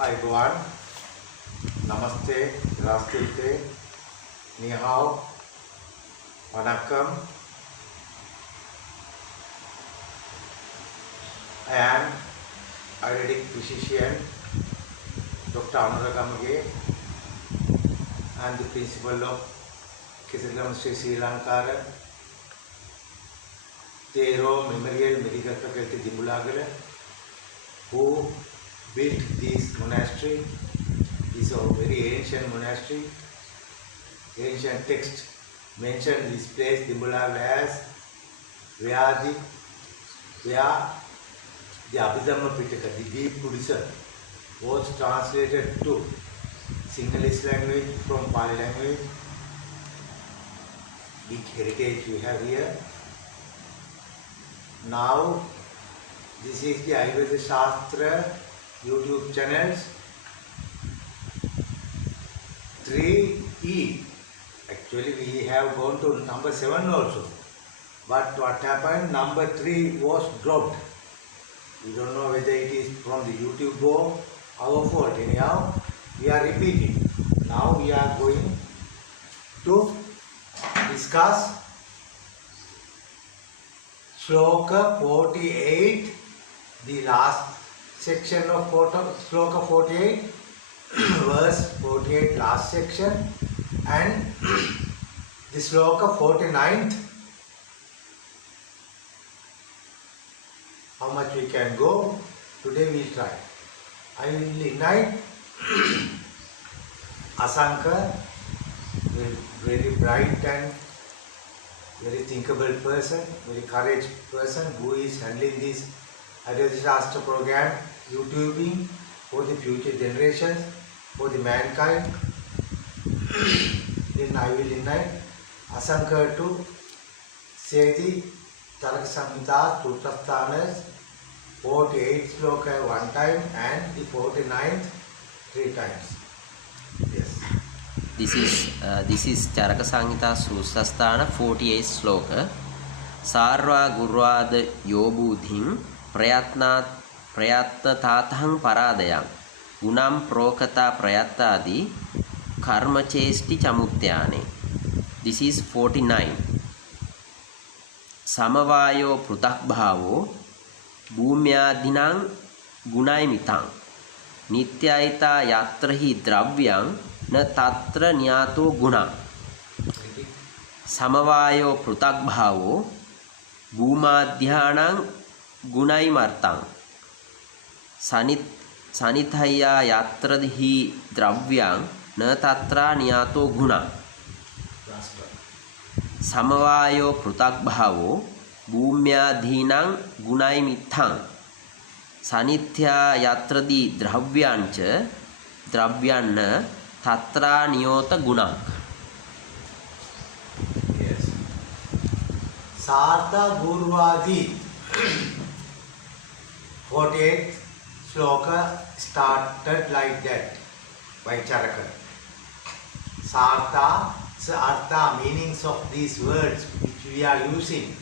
Ayurvedha, Namaste, Grastute, Ni Hao, Vanakkam. I am Ayurvedic physician, Dr. Anuradhamage, and the principal of Kesarigram Sri Lanka, Tero Memorial Medical Faculty Dimbulagala, who built this monastery. This is a very ancient monastery. Ancient text mentioned this place Dimbulagala as where the Abhidhamma Pitaka, the deep Buddhism, was translated to Sinhalese language from Pali language. Big heritage we have here. Now, this is the Ayurveda Shasthra YouTube channels. 3E. Actually, we have gone to number 7 also. But what happened? Number 3 was dropped. We don't know whether it is from the YouTube or our fault. Anyhow, we are repeating. Now we are going to discuss Shloka 48, the last section of Shloka 48, verse 48, last section, and the Shloka 49th. How much we can go? Today we try. I will invite Asanka, a very bright and very thinkable person, very courageous person who is handling this Ayurveda Shastra program, YouTubing for the future generations, for the mankind. Then I will invite Asanka to say the Charaka Samhita Sutrasthana's 48th sloka one time and the 49th 3 times. Yes. This is Charaka Samhita Sutrasthana 48th sloka. Sarva Gurvada Yobudhim Prayatna Tathang Paradayam Gunam Prokata Prayatadi Karma Chesti Chamutyane. This is 49. Samavayo Prutak Bhavo Bhumyadhinang Gunaimitang Nityaita Yatrahi Dravyang Na Tatra Nyato Guna. Samavayo Prutak Bhavo Bhumadhyanang Gunaimartang Sanithaya Yatradhi Dravyang Na Tatra Nyato Guna. Samavayo Prutak Bhavo Bhumyadhinang Gunaimithang Sanithya Yatradi Dravyancha Dravyanna Tatra Niyota Gunak. Yes. Sartha Gurvadi 48th sloka started like that by Charaka. Sartha, artha, meanings of these words which we are using.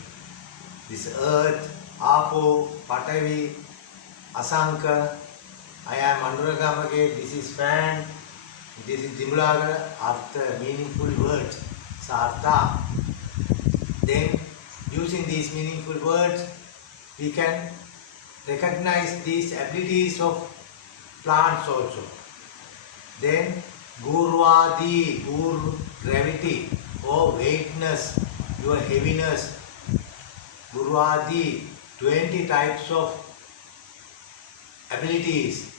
This earth, Apo, Patavi, Asanka, I am Anuradhamage, this is fan, this is Dimulaga, artha, meaningful words, Sartha. Then, using these meaningful words, we can recognize these abilities of plants also. Then, Gurvadi, Gur, gravity, or weightness, your heaviness. Gurvadi, 20 types of abilities.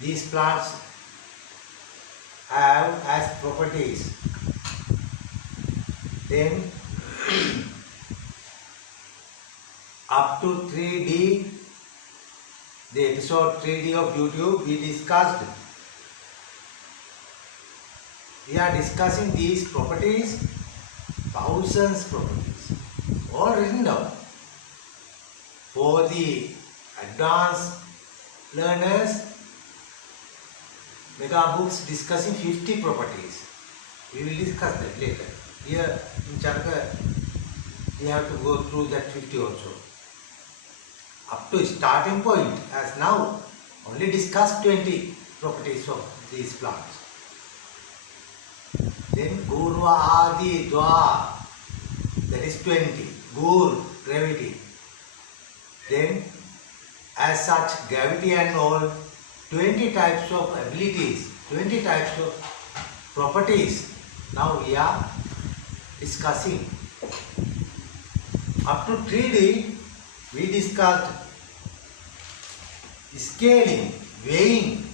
These plants have as properties. Then, up to 3D, the episode 3D of YouTube, we discussed. We are discussing these properties, thousands properties, all written down. For the advanced learners, mega books discussing 50 properties. We will discuss that later. Here in Charaka, we have to go through that 50 also. Up to starting point, as now Only discuss 20 properties of these plants. Then Gurva Adi Dwa, that is 20. Gur, gravity. Then as such gravity and all, 20 types of abilities, 20 types of properties. Now we are discussing. Up to 3D, we discussed scaling, weighing,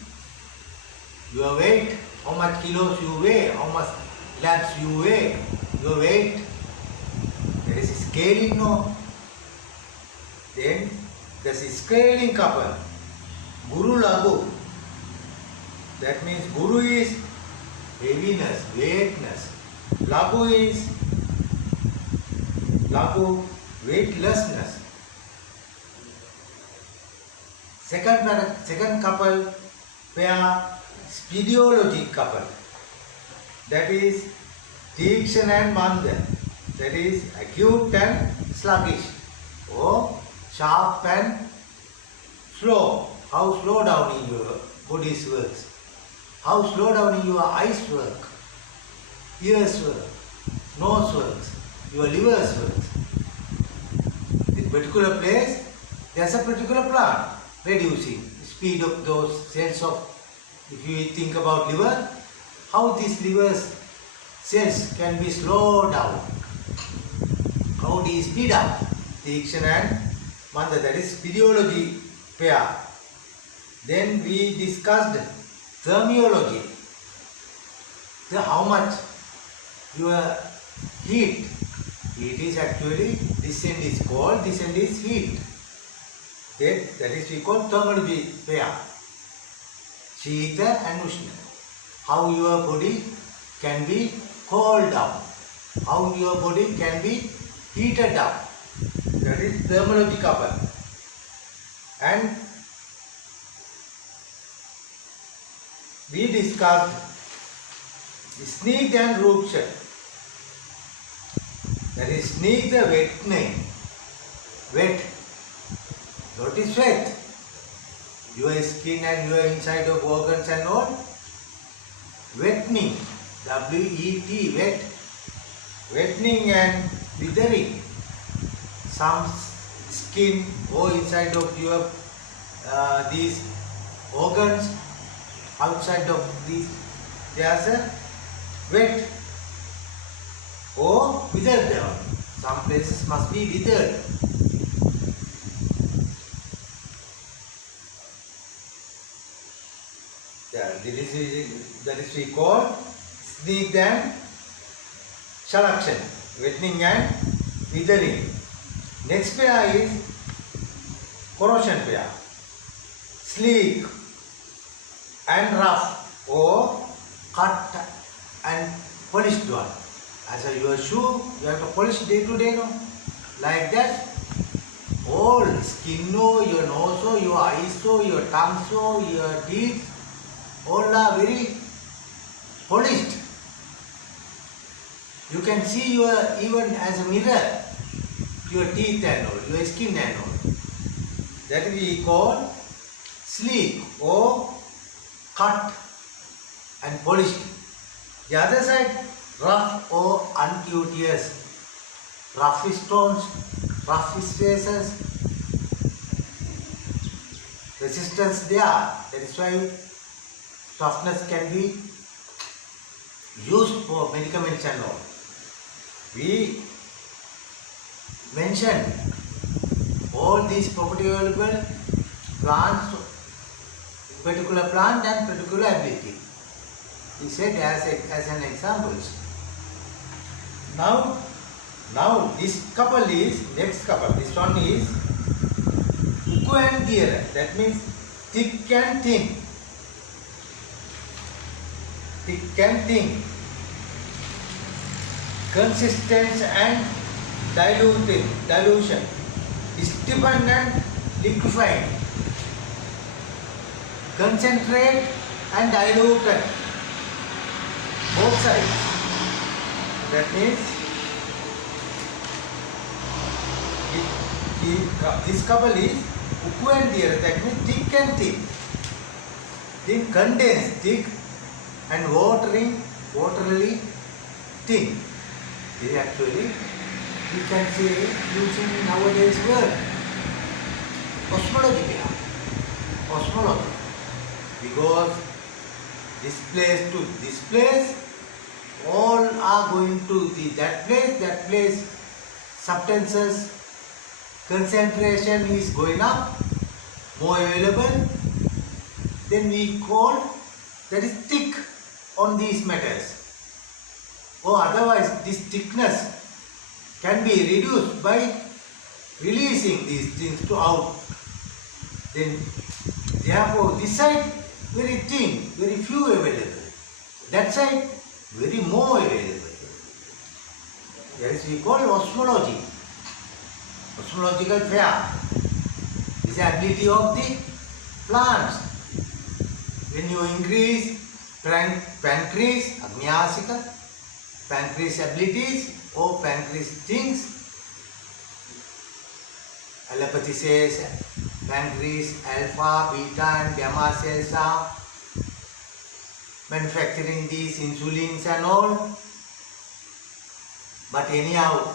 your weight, how much kilos you weigh, how much laps you weigh, your weight. There is scaling, no? Then there's scaling couple, Guru Lagu. That means Guru is heaviness, weightness. Lagu is weightlessness. Second couple, pair, speediology couple. That is Tikshan and Manda. That is acute and sluggish. Or sharp and slow. How slow down in your body's works. How slow down in your eyes work, ears work, nose works, your liver's works. In particular place, there's a particular plant reducing speed of those cells of, if you think about liver, how these liver's cells can be slowed down. How do you speed up? Tikshan and Manda, that is speediology pair. Then we discussed thermiology. How much your heat. Heat is actually, this end is cold, this end is heat. Then that is we call thermology pair. Shita and Ushna. How your body can be cooled down. How your body can be heated up. That is thermology couple. And we discussed Sneak and Ruksha. That is Sneak the wetting. Wet. What is wet? Your skin and your inside of organs and all. Wetting. W-E-T, wet. Wetting and withering. Some skin or inside of your these organs, outside of these, there's a wet or withered down. Some places must be withered. Yeah, that is we call sneak and selection, wetting and withering. Next pair is corrosion pair, sleek and rough or cut and polished one. As your shoe, you have to polish day to day, no? Like that. All skin, your nose, your eyes, your tongue, your teeth, all are very polished. You can see your, even as a mirror, your teeth and all, your skin and all. That we call sleek or cut and polished. The other side, rough or uncourteous. Rough stones, rough spaces, resistance there. That is why softness can be used for medicaments and all. We mentioned all these property available plants, particular plant and particular ability. He said as an examples. Now this couple is, next couple, this one is Uku and Dira. That means thick and thin. Thick and thin. Consistence and dilution. Stiffen and liquefied. Concentrate and diluted. Both sides. That means this couple is Uku and Dira. That means thick and thin. then condensed, thick, and watery, thin. This actually we can say using nowadays word osmology. Osmology. Because this place to this place, all are going to that place, substances, concentration is going up, more available, then we call that is thick on these matters. Or otherwise this thickness can be reduced by releasing these things to out. Then therefore this side very thin, very few available. That side very more available. That is we call osmology. Osmological pair is the ability of the plants. When you increase pancreas, agnyasika, pancreas abilities or pancreas things, allopathy says pancreas, alpha, beta and gamma cells are manufacturing these insulins and all. But anyhow,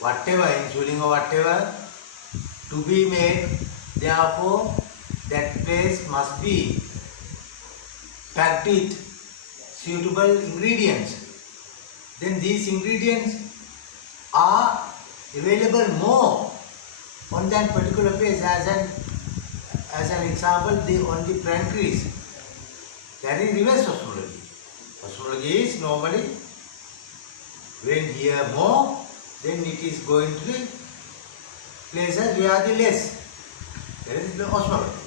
whatever, insulin or whatever, to be made, therefore that place must be packed with suitable ingredients. Then these ingredients are available more on that particular place. As an example, on the pancreas, that is reverse osmology. Osmology is normally when here more, then it is going to the places where the less. That is the osmology.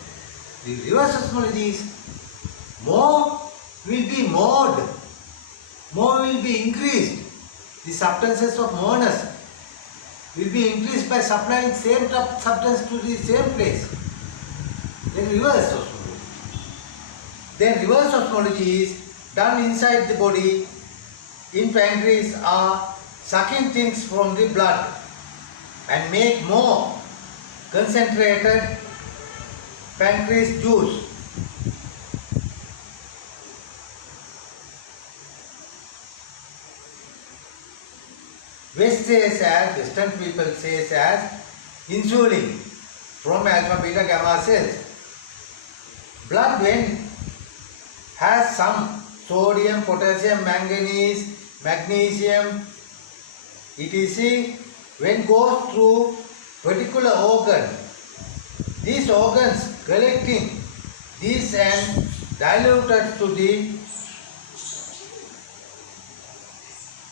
The reverse osmology is more will be moored, more will be increased. The substances of moreness will be increased by supplying same substance to the same place. Then reverse osmology. Then reverse osmology is done inside the body. In pancreas are sucking things from the blood and make more concentrated pancreas juice. Western people says as insulin from alpha, beta, gamma cells. Blood when has some sodium, potassium, manganese, magnesium, etc. when goes through particular organ, these organs collecting these and diluted to the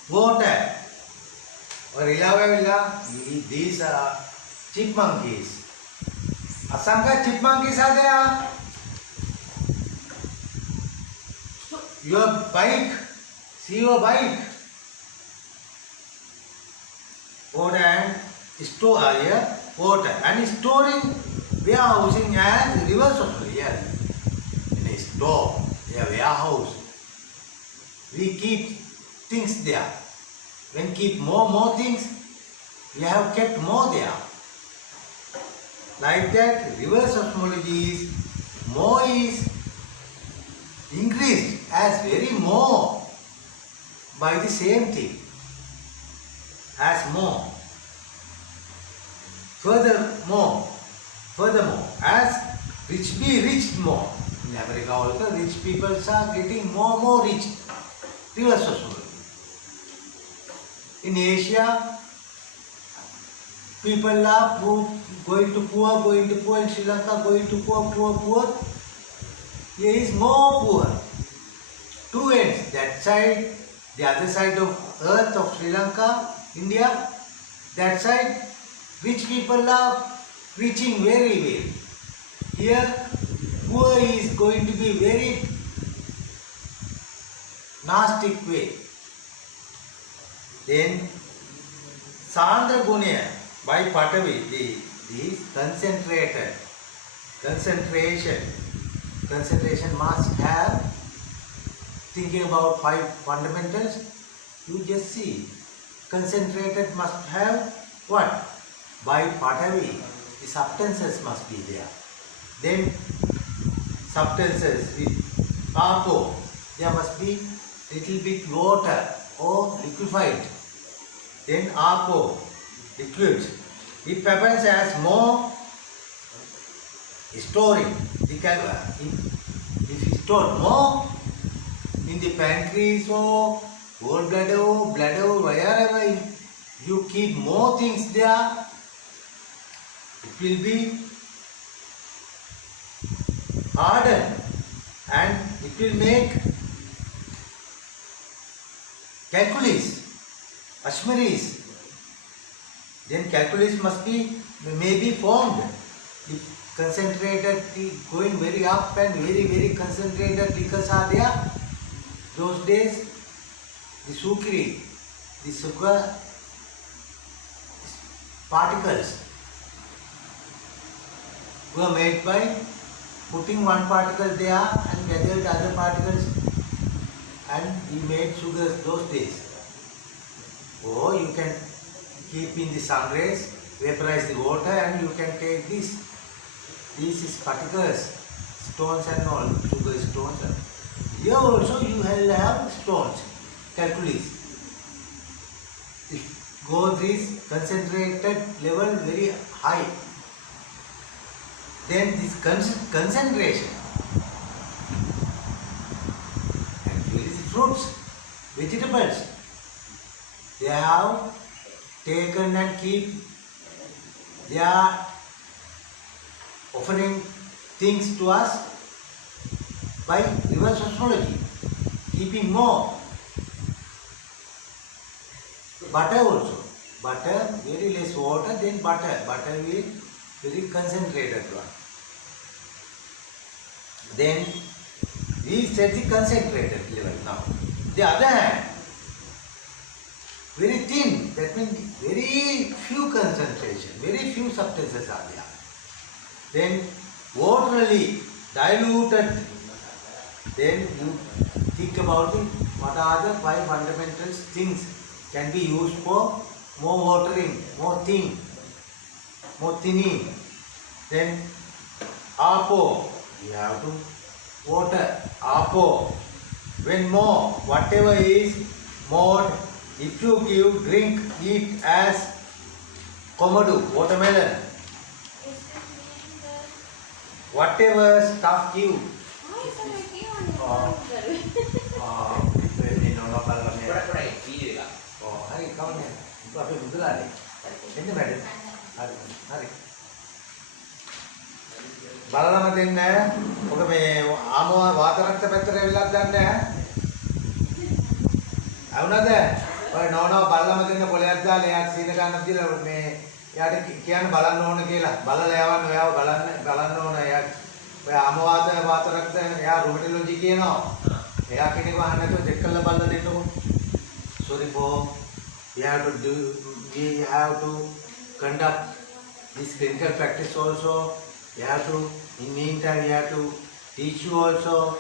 water. Or these are chipmunkies. Asanga chipmunkies are there. Your bike, see your bike. Water and store here, water and storing, warehousing and reverse of here. In a store, a warehouse. We keep things there. When keep more things, we have kept more there. Like that, reverse osmology is more is increased as very more by the same thing as more. Furthermore, as rich be rich more. In America also, rich people are getting more rich. Reverse osmology. In Asia, people are going to poor, in Sri Lanka going to poor. Here is more poor. Two ends, that side, the other side of earth of Sri Lanka, India, that side, rich people are reaching very well. Here, poor is going to be very nasty way. Then Sandra Gunya by Patavi, the concentration must have, thinking about 5 fundamentals, you just see, concentrated must have what? By Patavi, the substances must be there. Then substances with apo, there must be little bit water or liquefied. Then apo, liquid. If happens as more storing, if you store more in the pancreas or gallbladder or bladder or wherever you keep more things there, it will be hardened and it will make calculus, ashmaris. Then calculus must be maybe formed. If concentrated, going very up and very concentrated liquors are there, those days the sukri, the sugar particles were made by putting one particle there and gathered other particles, and we made sugars those days. Or you can keep in the sun rays, vaporize the water, and you can take this. This is particles, stones and all, sugar stones. Here also you will have stones, calculus. If go this concentrated level very high, then this concentration, actually the fruits, vegetables, they have taken and keep, they are offering things to us by reverse osmology, keeping more. Butter also, butter very less water, then butter will very concentrated one. Then we set the concentrated level now. The other hand, very thin, that means very few concentration, very few substances are there. Then waterily diluted, then you think about it, what are the five fundamental things can be used for more watering, more thin, more thinning. Then apo, you have to water, apo. When more, whatever is more, if you give, drink, eat as komodo, watermelon, whatever stuff you. බලලම දෙන්න ඔක මේ ආමෝ වාතරක්ත පැත්තට වෙලක් ගන්න අවුනද ඔය නෝනෝ බලලම දෙන්න පොලයක් දාලා එයාට සීන ගන්නක් දීලා මේ එයාට කියන්න බලන්න ඕන කියලා බලලා යවන්න ඔයාව බලන්න ඕන එයා ඔය ආමෝ වාතරක්ත එයා රුමටොලොජි කියනවා එයා කෙනෙක් වහන්න නැතුව චෙක් කරලා බලලා දෙන්නකො sorry for we have to conduct this clinical practice also. You have to, in meantime, we have to teach you also.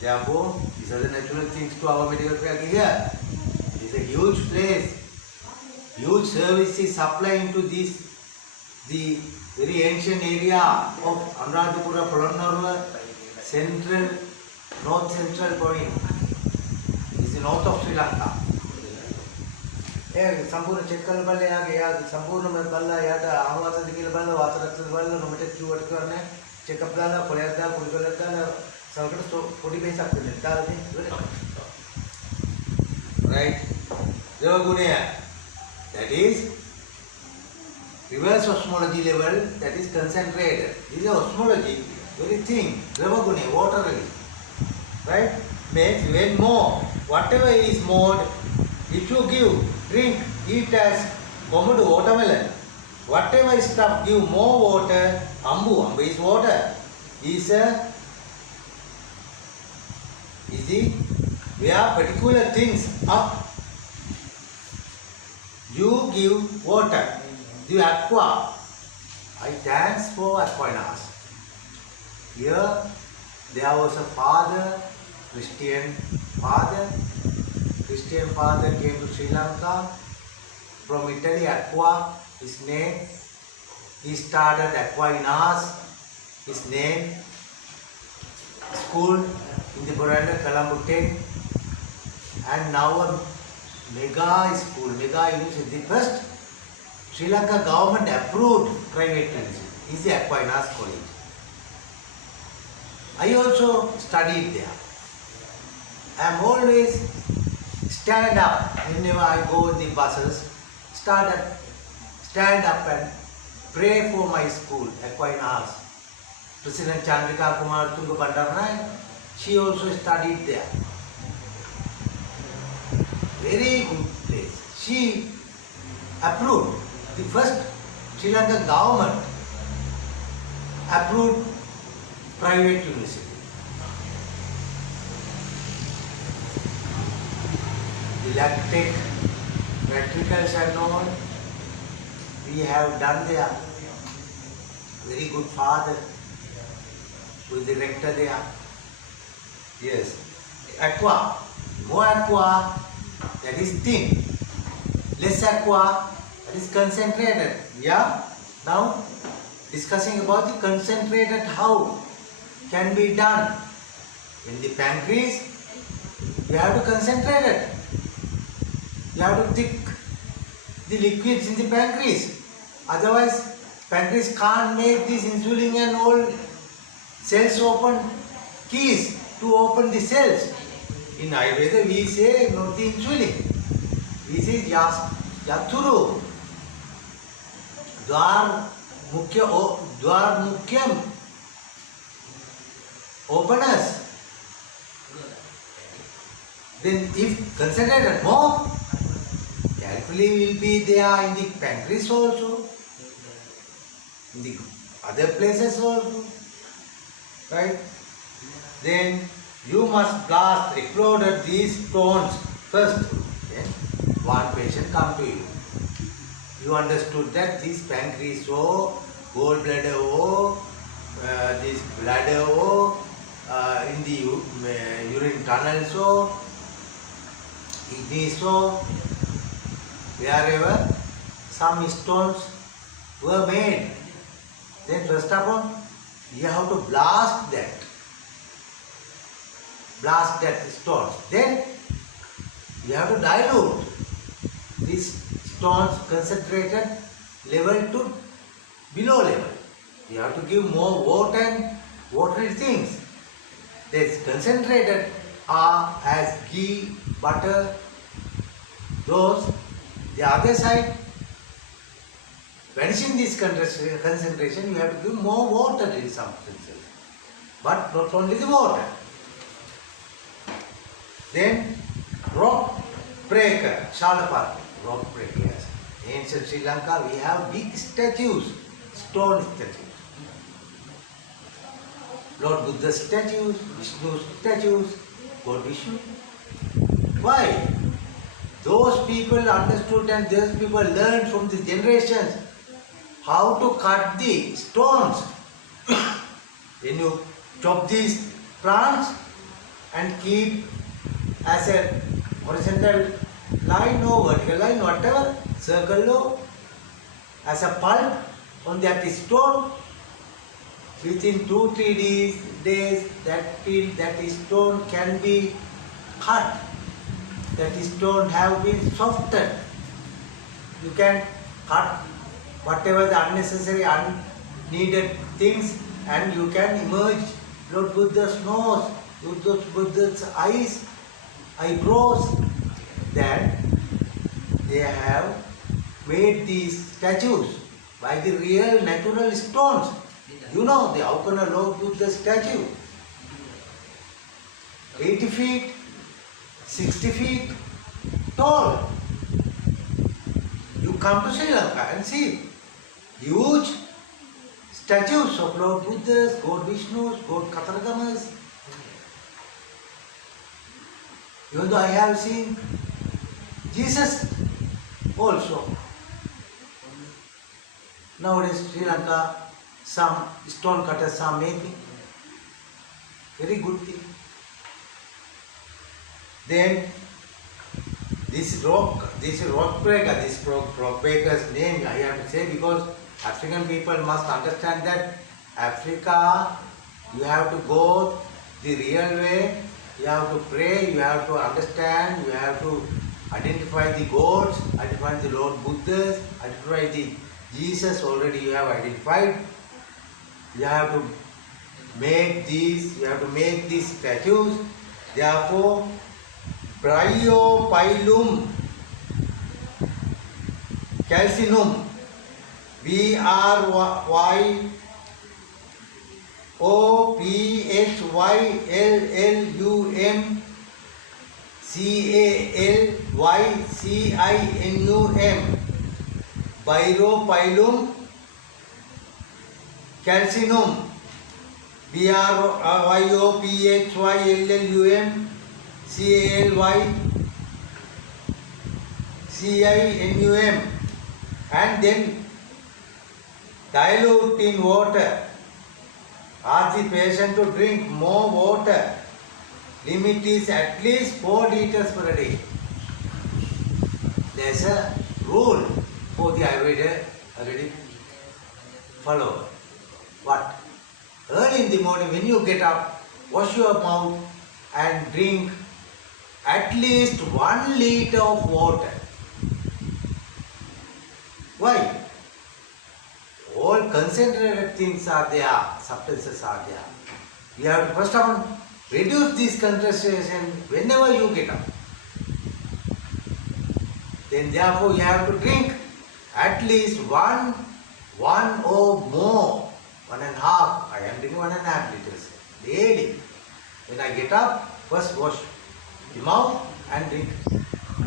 Therefore, these are the natural things to our medical practice here. It's a huge place, huge services supplying to this, the very ancient area of Anuradhapura, Polonnaruwa, central, north central point. It's the north of Sri Lanka. संपूर्ण check कर बल्ले या संपूर्ण में बल्ला या तो आवाज़ दिखिल बल्ला वातर रखते बल्ला नमटे चूवट करने चेकअप डाला पढ़ाया डाला कुछ कर लेता है संकट तो पूरी पैसा कर लेता है right जो गुणे है that is reverse osmology level, that is concentrated. This is osmology very thin द्रव गुणे water right makes when more whatever is more if you give drink, eat as komodo, watermelon. Whatever stuff give more water, ambu is water. Is the where particular things up. You give water, the aqua. I thanks for Aquinas. Here there was a father, Christian father came to Sri Lanka from Italy, Aqua, his name. He started Aquinas, his name. school in the Boranda Kalambute, and now a mega school, mega university. The first Sri Lanka government approved private university is the Aquinas College. I also studied there. I am always stand up whenever I go in the buses, stand up and pray for my school, Aquinas. President Chandrika Kumar Tunga Bandaranayak, she also studied there. Very good place. She approved. The first Sri Lankan government approved private university. Electric, practicals and all, we have done there. Very good father who is the rector there. Yes. Aqua, more aqua, that is thin. Less aqua, that is concentrated. Yeah. Now discussing about the concentrated, how can be done. In the pancreas, you have to concentrate it. You have to thick the liquids in the pancreas. Otherwise, pancreas can't make this insulin and all cells open keys to open the cells. In Ayurveda, we say not the insulin. We say yathuru. Dwar mukyam. Openers. Then if concentrated more, carefully will be there in the pancreas also, in the other places also, right? Then you must blast, explode these stones first. Then one patient come to you. You understood that this pancreas or gallbladder or this bladder or in the urine tunnel so kidney so wherever some stones were made. Then first of all, you have to blast that stones. Then you have to dilute these stones concentrated level to below level. You have to give more water and watery things. This concentrated are as ghee, butter, those. The other side, vanishing this concentration, you have to give more water in some senses. But not only the water. Then rock breaker, Shalapati, rock breakers. Ancient Sri Lanka, we have big statues, stone statues. Lord Buddha statues, Vishnu statues, God Vishnu. Why? Those people understood and those people learned from the generations how to cut the stones. When you chop these plants and keep as a horizontal line or vertical line, whatever, circle or as a pulp on that stone, within 2-3 days that stone can be cut. That stone have been softened. You can cut whatever the unnecessary, unneeded things and you can emerge Lord Buddha's nose, Lord Buddha's eyes, eyebrows. Then they have made these statues by the real natural stones. You know the how can a Lord Buddha statue? 80 feet, 60 feet tall. You come to Sri Lanka and see huge statues of Lord Buddhas, God Vishnus, God Kataragamas. Even though I have seen Jesus also. Nowadays Sri Lanka, some stone cutters are making. Very good thing. Then this rock breaker, this rock breaker's name I have to say because African people must understand that Africa, you have to go the real way. You have to pray, you have to understand, you have to identify the gods, identify the Lord Buddhas, identify the Jesus already you have identified. You have to make these statues. Therefore, Bryopylum calcinum, Bryophyllum calcycinum, Bryopylum calcinum, Bryophyllum calcinum, and then dilute in water. Ask the patient to drink more water. Limit is at least 4 liters per day. There's a rule for the Ayurveda already follow. But early in the morning when you get up, wash your mouth and drink at least 1 liter of water. Why? All concentrated things are there, substances are there. You have to first of all reduce this concentration whenever you get up. Then therefore you have to drink at least one or more, 1.5. I am drinking 1.5 liters daily. When I get up, first wash the mouth and drink.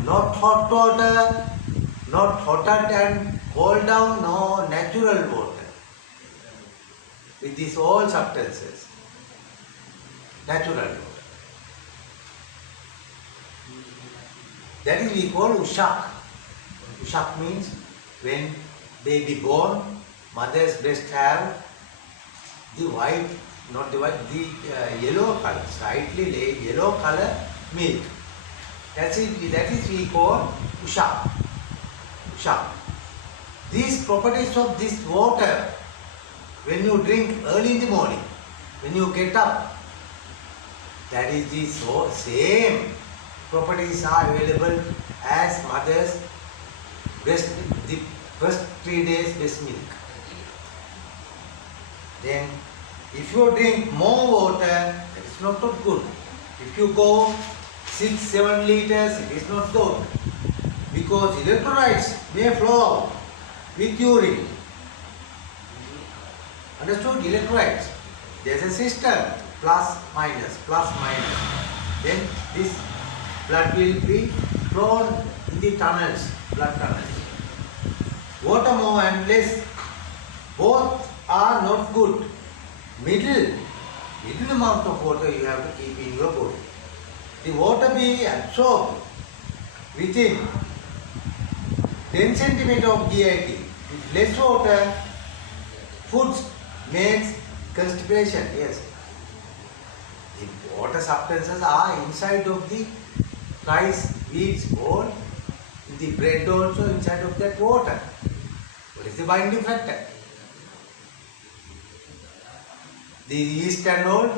Not hot water, not hotter than cold down, no, natural water. With these all substances. Natural water. That is we call ushak. Ushak means when baby born, mother's breast have the white, not the white, the yellow color, slightly yellow color milk. That is we call ushak. Ushak. These properties of this water, when you drink early in the morning, when you get up, that is the same properties are available as mother's breast, the first 3 days breast milk. Then if you drink more water, that is not good. If you go 6-7 liters, it is not good. Because electrolytes may flow out with urine. Understood? Electrolytes. There is a system, plus minus. Then this blood will be flown in the tunnels, blood tunnels. Water more and less, both are not good. Middle amount of water you have to keep in your body. The water be absorbed within 10 centimeter of GIT. With less water, foods makes constipation. Yes. The water substances are inside of the rice, wheat, all in the bread also inside of that water. What is the binding factor? The yeast and all,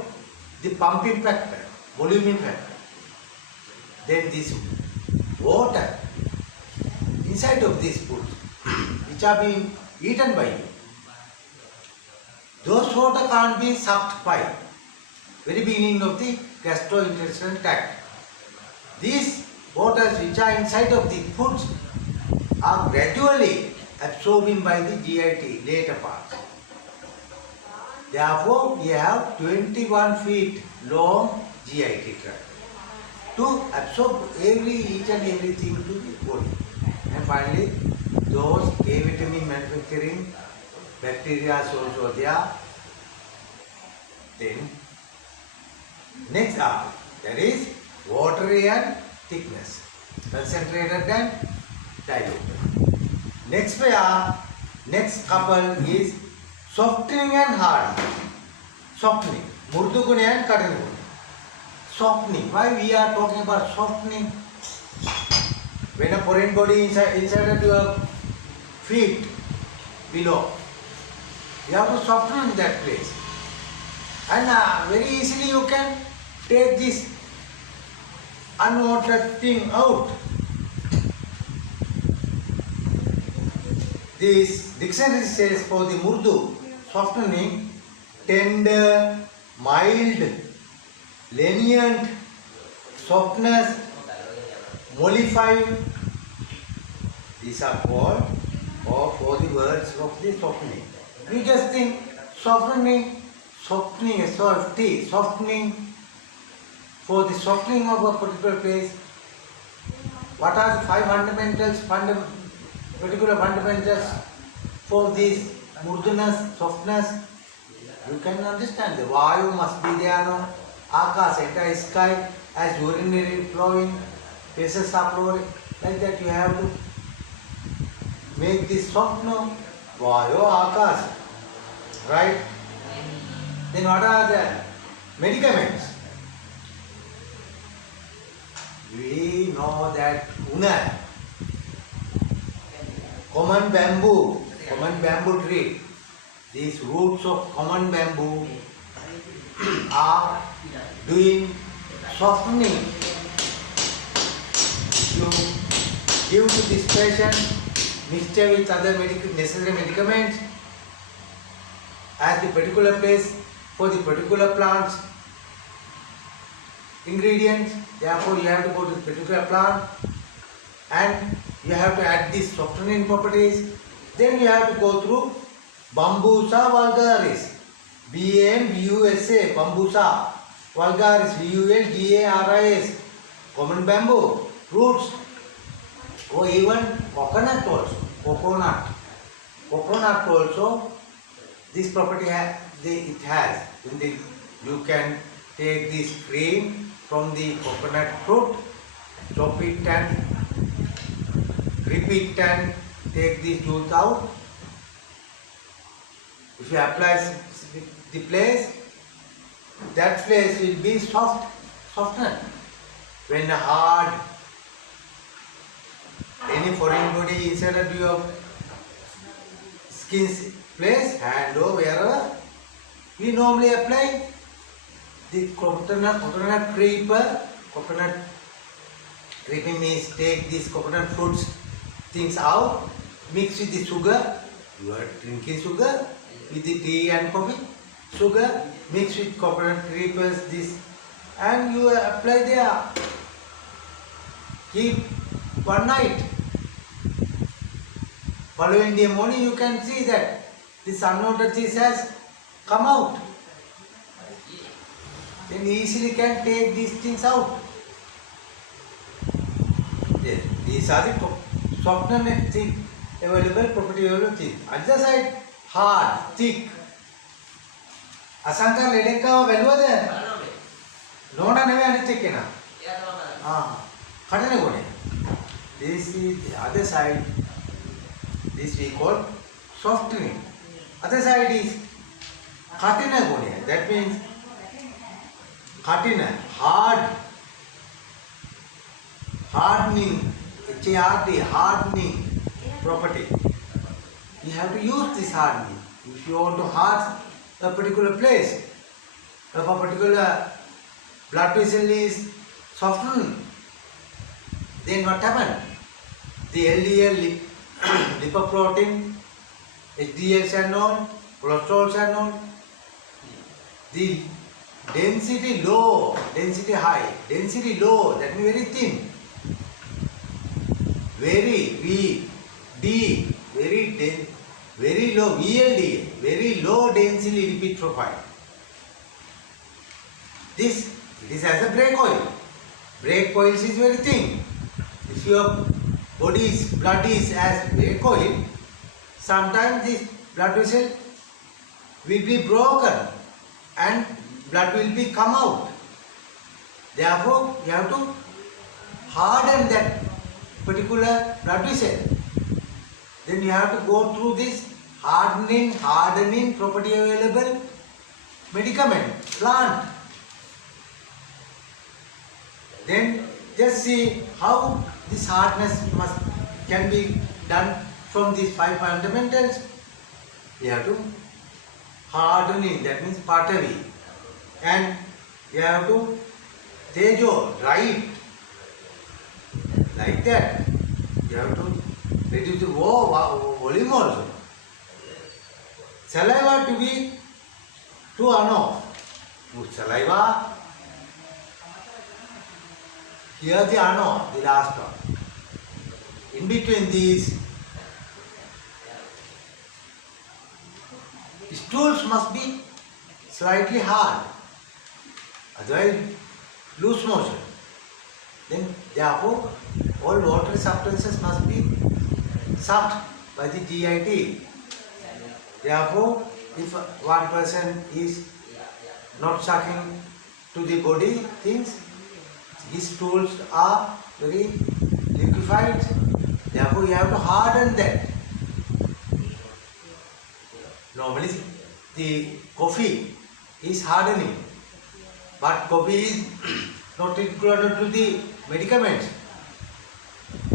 the pumping factor, voluming factor. Then this water inside of these foods which are being eaten by you, those water can't be sucked by very beginning of the gastrointestinal tract. These waters which are inside of the foods are gradually absorbing by the GIT later part. Therefore, we have 21 feet long GIT tract to absorb each and everything to the body. And finally, those A vitamin manufacturing bacteria is also there. Then, next are, that is watery and thickness, concentrated and diluted. Next couple is softening and hardening. Softening, murdu guna and kadana guna. Softening. Why we are talking about softening? When a foreign body inside of your feet below, you have to soften that place. And very easily you can take this unwanted thing out. This dictionary says for the murdu, softening, tender, mild, lenient, softness, mollifying. These are called or for the words of the softening. You just think softening, softening for the softening of a particular place. What are the five particular fundamentals for this murduness, softness? You can understand. The vayu must be there, no? Akas, entire sky, as urinary flowing, faces are flowing. Like that you have to make this soft, no? Vayu, akas. Right? Then what are the medicaments? We know that una, common bamboo tree. These roots of common bamboo are doing softening. You give to this patient mixture with other necessary medicaments at the particular place for the particular plants ingredients. Therefore, you have to go to the particular plant and you have to add these softening properties. Then you have to go through Bambusa vulgaris, BAMBUSA, Bambusa vulgaris, VULGARIS, common bamboo, roots, or even coconut also. Coconut also, this property it has. You can take this cream from the coconut fruit, chop it and grip it and take the juice out. If you apply the place, that place will be softened. When hard, any foreign body inside your skin place, hand or wherever, we normally apply the coconut creeper. Coconut creeping means take these coconut fruits things out, mix with the sugar. You are drinking sugar with the tea and coffee. Sugar mix with coconut creepers, this, and you apply there. Keep one night. Following day morning, you can see that this unwanted thing has come out. Then easily can take these things out. Yes, these are the softening thing available, property available thing. Other side, hard, thick. Asanka ledeka velwada. Nona neve anitikena. Kadane gone. This is the other side. This we call softening. Other side is katina gone. That means katina, hard, hardening, HARD, hardening property. You have to use this hardening. If you want to harden a particular place, if a particular blood vessel is softened, then what happened? The LDL, lipoprotein, HDL are known, cholesterol are known. The density low, density high, density low, that means very thin. Very weak, D, very low, VLD, very low density lipid profile. This has a brake oil. Brake oil is very thin. If your body's blood is as brake oil, sometimes this blood vessel will be broken and blood will be come out. Therefore, you have to harden that particular blood vessel. Then you have to go through this hardening property available medicament, plant. Then just see how this hardness can be done from these five fundamentals. You have to hardening, that means patavi. and you have to tejo, dry it. Like that. You have to reduce the volume also. Saliva to be to ano. Saliva. Here the ano, the last one. In between these, stools must be slightly hard, otherwise loose motion. Then therefore all watery substances must be sucked by the GIT. Therefore, if one person is not sucking to the body things, his stools are very liquefied. Therefore, you have to harden that. Normally, the coffee is hardening, but coffee is not included to the medicaments.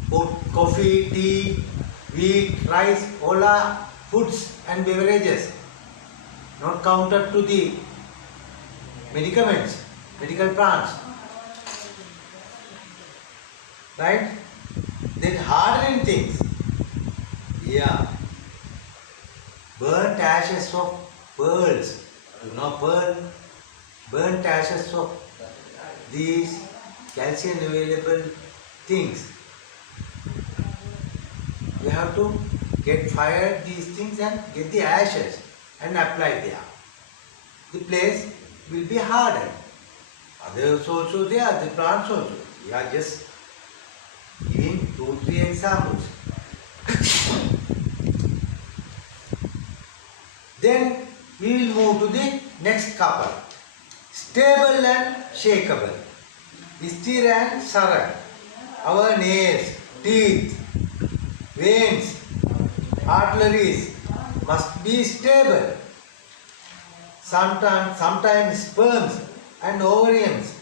Coffee, tea, wheat, rice, all are foods and beverages, not counted to the medicaments, medical plants. Right? Then hardening things. Yeah. Burnt ashes of pearls. You know pearl? Burnt ashes of these calcium available things. You have to get fired these things and get the ashes and apply there. The place will be hardened. Others also there, the plants also. We are just giving 2-3 examples. Then we will move to the next couple. Stable and shakeable. Sthira and Chara. Our nails, teeth, veins, arteries must be stable. Sometimes sperms and ovaries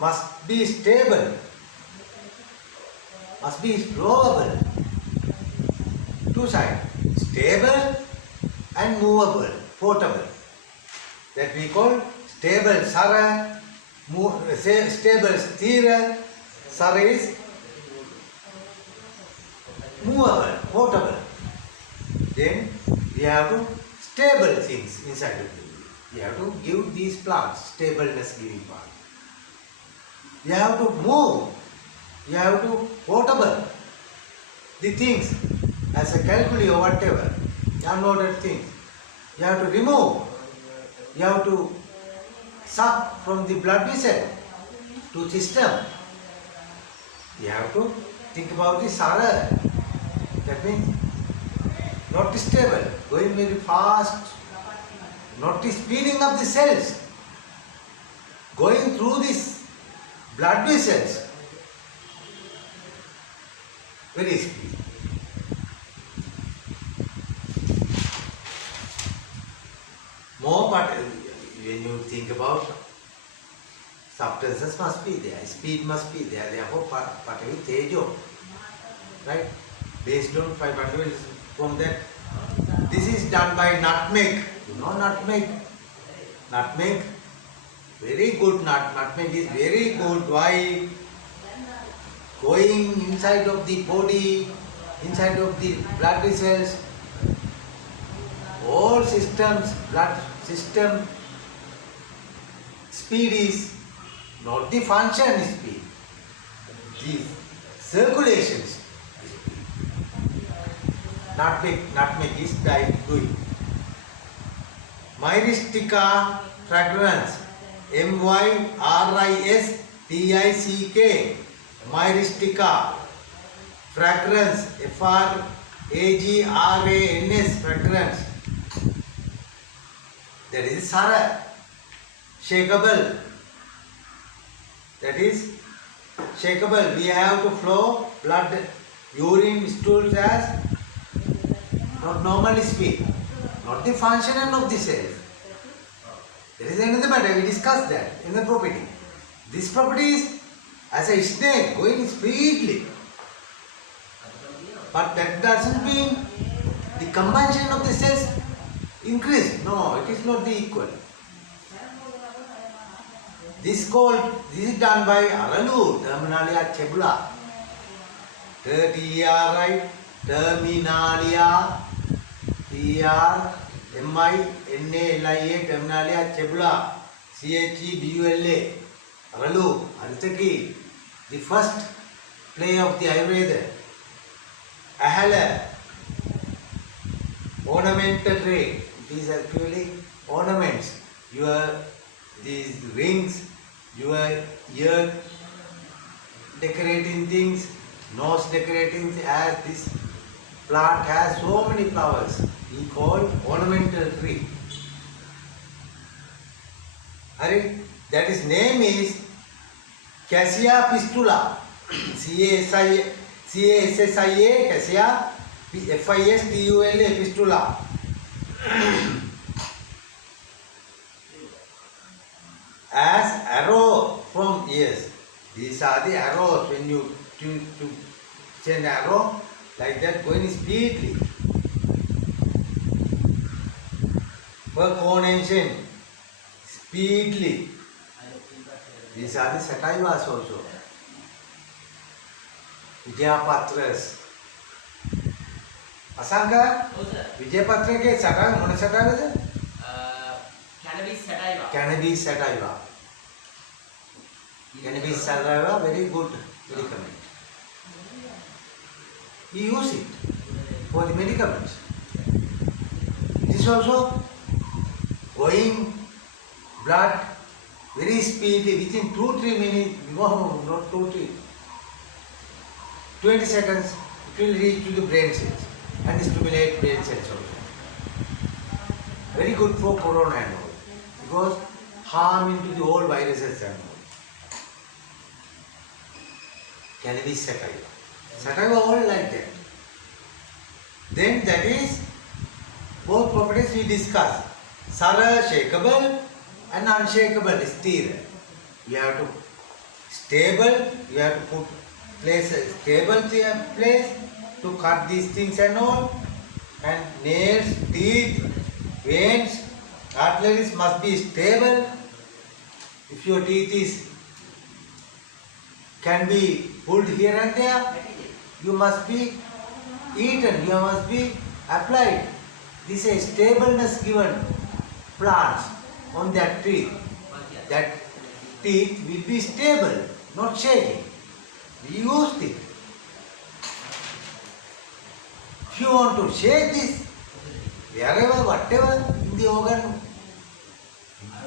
must be stable. Must be flowable. Two sides. Stable and movable, portable. That we call stable Chara, stable Sthira. Chara is movable, portable. Then we have to stable things inside of it. We have to give these plants stableness giving part. We have to move. You have to portable the things as a calculi or whatever, unloaded things. You have to remove. You have to suck from the blood vessel to system. You have to think about the Chara. That means not stable, going very fast, not speeding up the cells, going through these blood vessels. Very speed. More, but when you think about substances must be there, speed must be there, therefore Patavi Tejo, right? Based on 5 particles from that. This is done by nutmeg. You know nutmeg? Nutmeg, very good nutmeg is very good. Why? Going inside of the body, inside of the blood vessels, all systems, blood system speed is not the function speed, the circulation speed. Nutmeg is doing. Myristica fragrance, MYRISTICK, Myristica fragrance, FRAGRANS fragrance. That is Chara. Shakeable. That is shakeable. We have to flow blood, urine, stools as not normal speed, not the function of the cell. There is another matter, we discussed that in the property. This property is as a snake going speedily. But that doesn't mean the combustion of the cells increase. No, it is not the equal. This is done by Aralu, Terminalia Chebula. Right? Terminalia, Terminalia, Terminalia Chebula, Chebula, Aralu, Antaki, the first play of the Ayurveda. Ahala, ornamental ray. These are actually ornaments. These rings, your ear decorating things, nose decorating things, as this plant has so many flowers. We call ornamental tree. That is name is Cassia pistula. Cassia, Cassia, Fistula, pistula. As arrow from ears. These are the arrows. When you send arrow like that, going speedily. Perconation, speedily. These are the sativas also. Vijayapatras. Asanka? Vijayapatra ke sativa, what sativa is it? Cannabis sativa. Cannabis sativa. Cannabis sativa, very good medicament. We use it for the medicaments. This also going blood very speedily within 2-3 minutes, no, not 2-3, 20 seconds it will reach to the brain cells and stimulate brain cells also. Very good for corona and all, because harm into the old viruses and all. Cannabis sativa. Sativa all like that. Then that is both properties we discuss. Sara, shakeable and unshakable, steel. You have to stable, you have to put place a stable place to cut these things and all. And nails, teeth, veins, arteries must be stable. If your teeth can be pulled here and there, you must be eaten, you must be applied. This is a stableness given plants on that tree. That teeth will be stable, not shaking. We used it. If you want to shake this, wherever, whatever in the organ,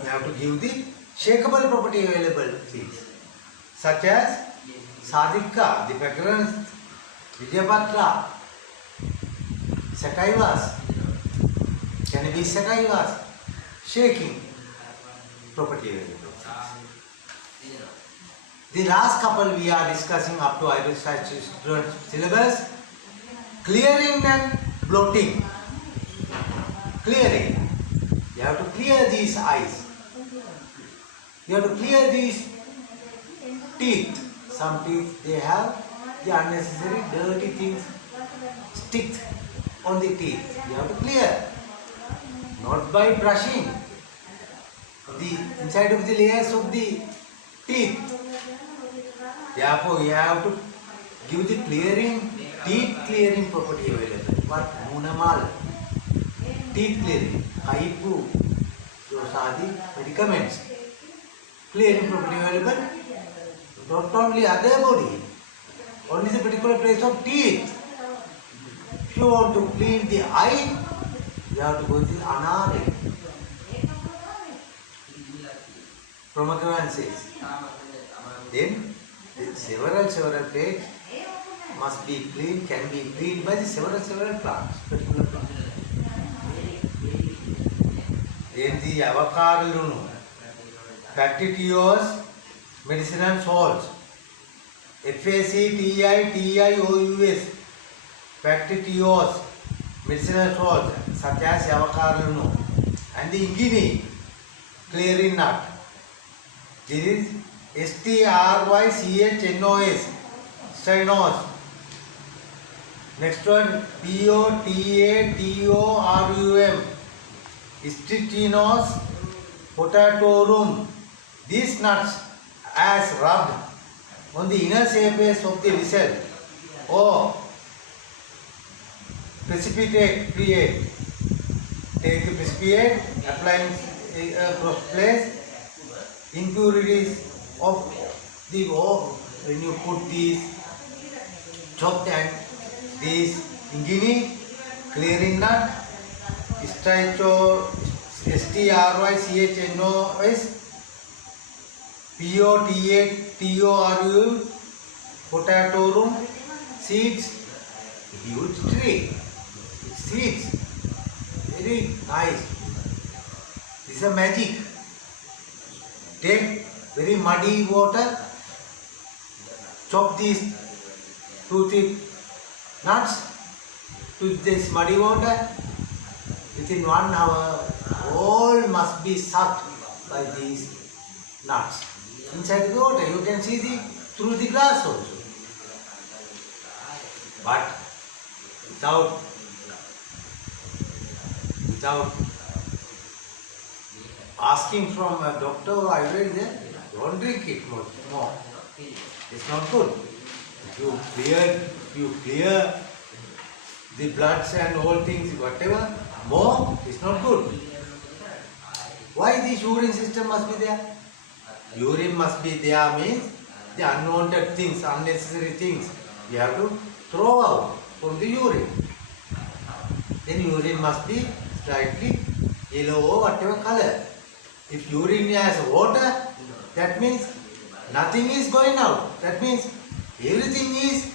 you have to give the shakeable property available things, such as Sadhika, the fragrance, Vijayapatra, sativas, cannabis sativas, shaking property available. The last couple we are discussing up to Ayurveda syllabus, clearing and bloating. Clearing. You have to clear these eyes. You have to clear these teeth. Some teeth, they have the unnecessary dirty things stick on the teeth. You have to clear. Not by brushing the inside of the layers of the teeth. Therefore, you have to give the clearing, teeth clearing property available. What? Munamal. Teeth clearing. Kaipu. Those are the medicaments. Clearing property available. Not only other body, only the particular place of teeth. If you want to clean the eye, you have to go to the anari. Promocavances. Then several plates must be cleaned, can be cleaned by the several plants, particular plants. Then the avocado, factitious medicinal salts, FACTITIOUS, factitious medicinal salts such as avocado and the ingini, clearing nut. This is STRYCHNOS, strychnos. Next one, POTATORUM, strychnos potatorum. these nuts as rubbed on the inner surface of the vessel or precipitate create. Take the precipitate, applying across place impurities of the when you put these chopped and these ingini, clearing nut, strychnos, potatorum, potatorum, seeds, huge tree, seeds, very nice. This is a magic. Take very muddy water, chop these 2-3 nuts to this muddy water. Within 1 hour, all must be sucked by these nuts. Inside the water, you can see through the glass also. But without asking from a doctor or Ayurveda, don't drink it more. It's not good. If you clear the bloods and all things, whatever, more is not good. Why this urine system must be there? Urine must be there means the unwanted things, unnecessary things, you have to throw out from the urine. Then urine must be slightly yellow or whatever color. If urine has water, that means nothing is going out. That means everything is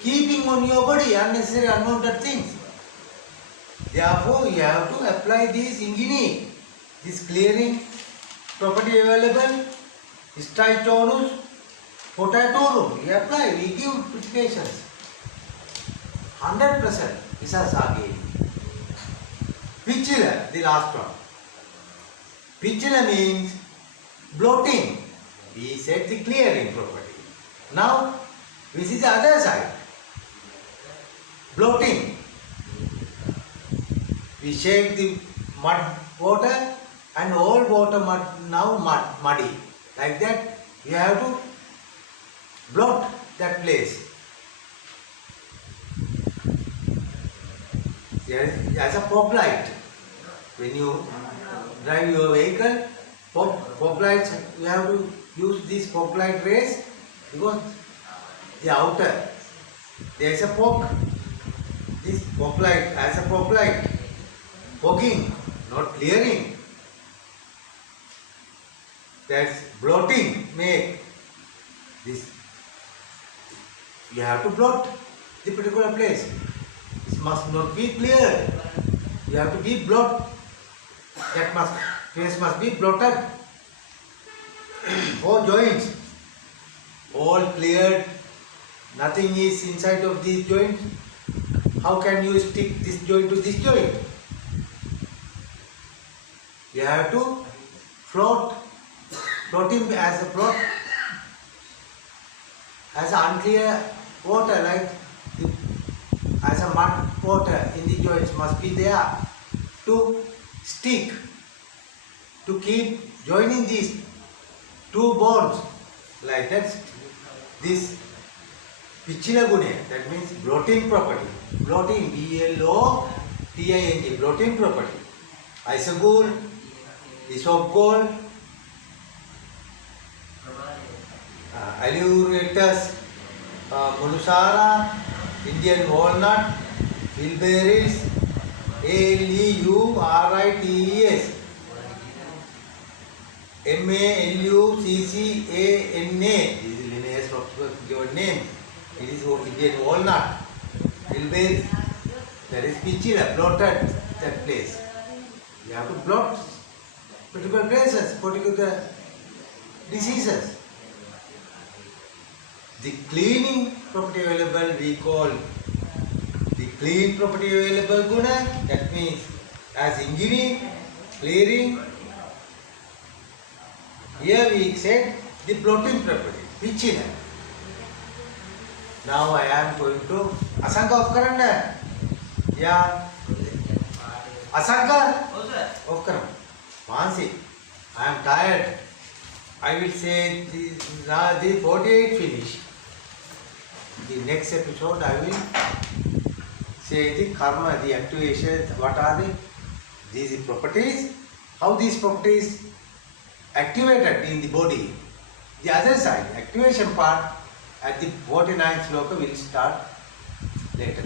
keeping on your body unnecessary, unwanted things. Therefore, you have to apply these ingini, this clearing property available, strychnos, potatorum. We apply, we give purifications. 100% results are gained. Pichila, the last one. Pichila means bloating. We said the clearing property. Now, this is the other side. Bloating. We shake the mud water and all water now muddy. Like that, you have to blot that place. As a pop light. When you drive your vehicle, pop lights, you have to use these pop light rays because the outer, there is a pop. This pop light, as a pop light, fogging, not clearing. That's blotting, make this. You have to blot the particular place. This must not be cleared. You have to be blot. Place must be blotted. 4 joints, all cleared. Nothing is inside of these joints. How can you stick this joint to this joint? You have to floating as a float, as unclear water, like as a mud water in the joints must be there to stick, to keep joining these 2 bones, like that. This Pichila gune, that means bloating property. Bloating, B-L-O-T-I-N-G, bloating property. Isogol, isopgol, Aleuretus, Molusara, Indian walnut, bilberries, A-L-E-U-R-I-T-E-S, M-A-L-U-C-C-A-N-A, this is Linnaeus of your name. It is Indian walnut, bilberries, that is Pichila, blotted that place. You have to blot particular places, particular diseases. The cleaning property available we call the clean property available guna, that means as ingini, clearing. Here we said the blotting property, Pichila. Now I am going to Asanka off karana. Yeah. Asanka off karan. Mansi, I am tired. I will say the 48 finish. The next episode I will say the karma, the activation, what are these properties, how these properties activated in the body. The other side, activation part at the 49th sloka will start later.